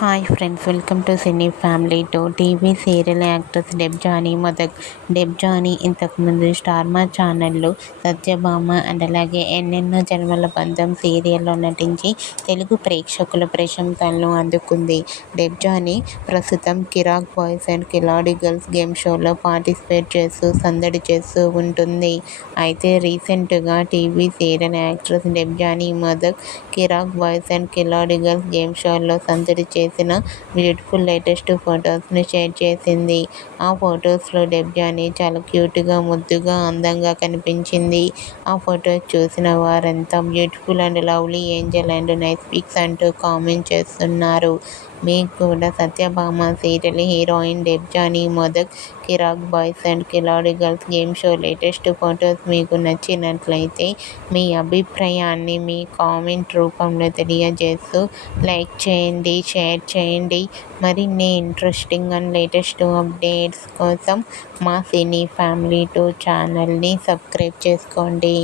Hi friends, welcome to cine family two. TV serial actress Debjani Modak. Debjani ఇంతకుముందు star మా ఛానల్లో Satyabhama and అలాగే ఎన్నెన్నో జన్మల బంధం సీరియల్లో నటించి తెలుగు ప్రేక్షకుల ప్రశంసలను అందుకుంది. డెబ్జానీ ప్రస్తుతం Kiraak boys and Khiladi girls game షోలో పార్టిసిపేట్ చేస్తూ సందడి చేస్తూ ఉంటుంది. అయితే రీసెంట్గా TV serial actress Debjani Modak Kiraak boys and Khiladi girls game షోలో సందడి చేసిన బ్యూటిఫుల్ లేటెస్ట్ ఫొటోస్ని షేర్ చేసింది. ఆ ఫొటోస్లో డెబ్జానీ చాలా క్యూట్గా, ముద్దుగా, అందంగా కనిపించింది. ఆ ఫొటోస్ చూసిన వారంతా beautiful and lovely angel and nice pics అంటూ కామెంట్ చేస్తున్నారు. మీకు కూడా Satyabhama serial heroine Debjani Modak Kiraak boys and Khiladi girls game show latest photos మీకు నచ్చినట్లయితే మీ అభిప్రాయాన్ని మీ కామెంట్ రూపంలో తెలియజేస్తూ లైక్ చేయండి, షేర్ చేయండి. మరిన్ని ఇంట్రెస్టింగ్ అండ్ లేటెస్ట్ అప్డేట్స్ కోసం మా సినీ ఫ్యామిలీ టూ ఛానల్ని సబ్స్క్రైబ్ చేసుకోండి.